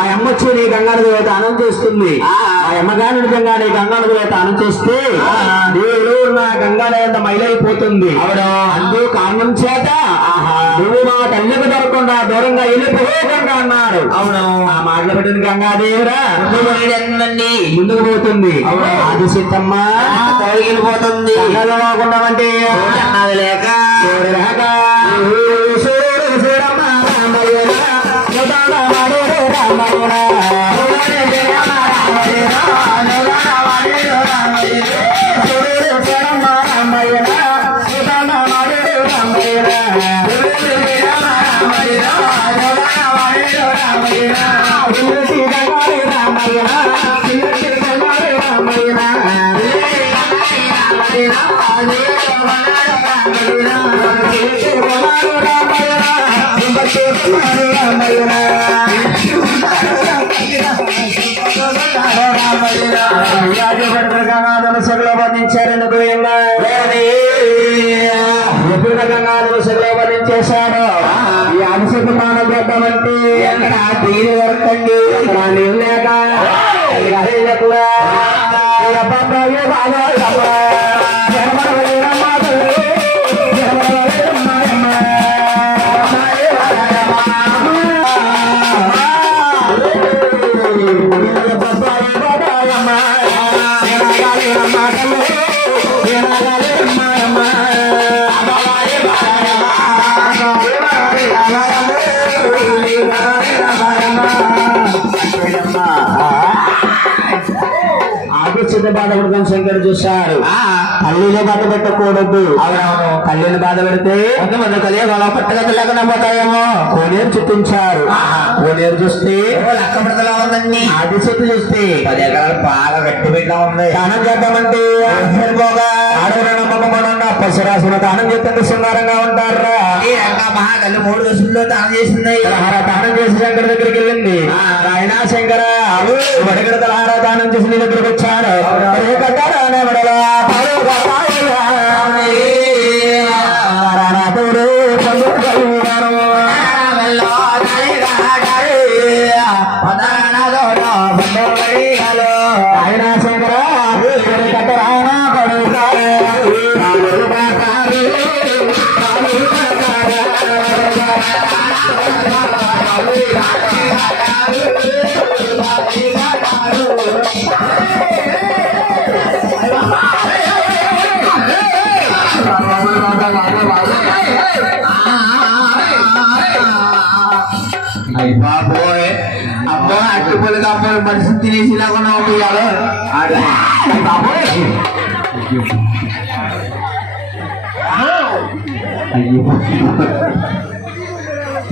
ఆ అమ్మ వచ్చి నీ గంగానది వేత అనం చేస్తుంది ఆ. అమ్మగారి నిజంగా నీ గంగానది వేత అనం చేస్తే ఆ. దేవుడు నా గంగానది మైలైపోతుంది అవును. అందు కారణం చేత. నువ్వు మా తల్లికి దొరకకుండా దూరంగా వెళ్ళిపోకుండా అన్నాడు అవును. ఆ మాటలు పెట్టిన గంగాదేవురా ముందుకు పోతుంది. అది సిద్ధమ్మ తొలగిపోతుంది లేక వాడేడు రామయ్యరా. రామయ్యరా, చిన్నటి గంగారి రామయ్యరా. చేశాడు ఈ అభిషేక మానం చేద్దామంటే ఎక్కడ తీరు వరకండి ఎక్కడ నీళ్ళు లేక లేకుండా ఆకర్షిత బాధపడతాం శంకర్ చూశారు కళ్ళీలో బాధ పెట్టకూడదు. అవునవును. కళ్ళీని బాధ పెడితే గొడవ పట్టగత లేకుండా పోతాయేమో. కోనేరు ఆహా. కోనేరు చూస్తే లెక్క పడతలా ఉందండి. ఆది చెట్టు చూస్తే పది ఎకరాలు బాగా గట్టి పెట్టా ఉంది. దానం చేద్దామంటే నమ్మకం పశురాశుల దానం చేస్తే సుందరంగా ఉంటారా మహాకల్లి మూడు దశల్లో దానం చేసింది. దానం చేసి శంకర్ దగ్గరికి వెళ్ళింది. ఆయన శంకర వడగడ తలహార దానం చేసి నీ దగ్గరికి వచ్చాడు. ఏ Ay, baboy. Apa aku boleh gambar pada sendiri sila kau nak ambil jalan? Ada. Ay, baboy. Ayo. Ayo.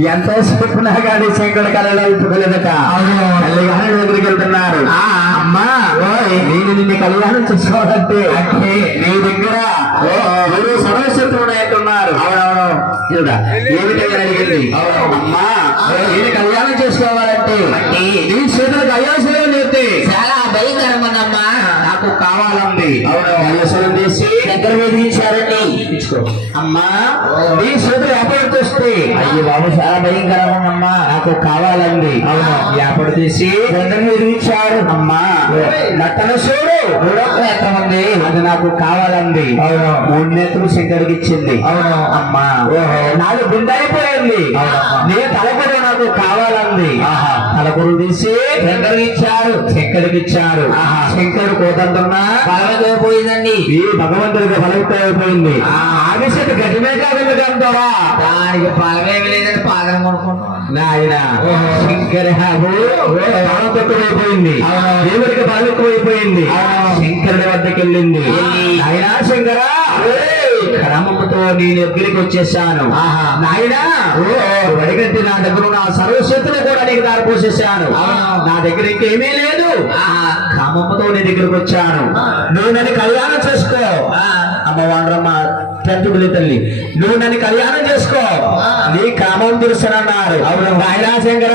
ఎంతో చెప్పినా కానీ శంకరుడు కళలో ఇప్పుకోలేదట కళ్యాణం దగ్గరికి వెళ్తున్నారు. ఆ. అమ్మా. నేను నిన్ను కళ్యాణం చేసుకోవాలంటే. అంటే నీ దగ్గర సర్వశత్రుడు అంటున్నారు చూడ ఏమిటని అడిగింది? అమ్మా నేను కళ్యాణం చేసుకోవాలంటే. నీ చేతులు కళ్యాణం నేర్తే చాలా భయంకరమన్నమ్మా నాకు కావాలంది. కళ్యాణం చేసి దగ్గర వేధించారండి ఇచ్చుకో అమ్మా. నీ చేతులు ఈ బాబు చాలా భయంకరమమ్మా నాకు కావాలండి అవును. వ్యాపారం తీసి దగ్గర వేధించారు అమ్మా నట్టన చూడు. ఉంది. అది నాకు కావాలంది. అవును. మూడు నేతలు శంకర్కి ఇచ్చింది అవును. అమ్మా నాలుగు బిందైపోయింది నేను తలపడి నాకు కావాలంది. తలపొరు తీసి శంకర్కి ఇచ్చారు శంకర్కి ఇచ్చారు శంకర్ కోదంటున్నా పోయిందండి ఈ భగవంతుడికి బలైపోయింది ఆవేశత గడ్డమే కాదు దానికి ఫలమేమి లేదండి. పాదం నాయన శంకర అయిపోయింది దేవుడికి బాలెక్కువైపోయింది శంకరుడి వద్దకు వెళ్ళింది నాయన శంకర. క్రమముతో నేను దగ్గరికి వచ్చేసాను. నాయన. నా దగ్గర ఉన్న సర్వశక్తులు కూడా నీకు దారి పోసేసాను. నా దగ్గర ఇంకేమీ లేదు. క్రమముతో నీ దగ్గరికి వచ్చాను. నువ్వు నన్ను కళ్యాణం చేసుకో. అమ్మ అత్యంతుడి తల్లి. నువ్వు నన్ను కళ్యాణం చేసుకో. నీ కామం తెలుసునన్నారు. అవును. రాయరాశంకర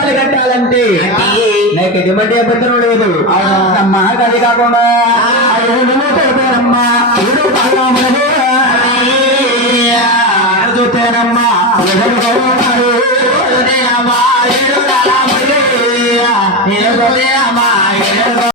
వచ్చిన కట్టాలంటే. నీకు ఎటువంటి అభ్యంతరం లేదు అమ్మా అది కాకుండా చూతేనమ్మా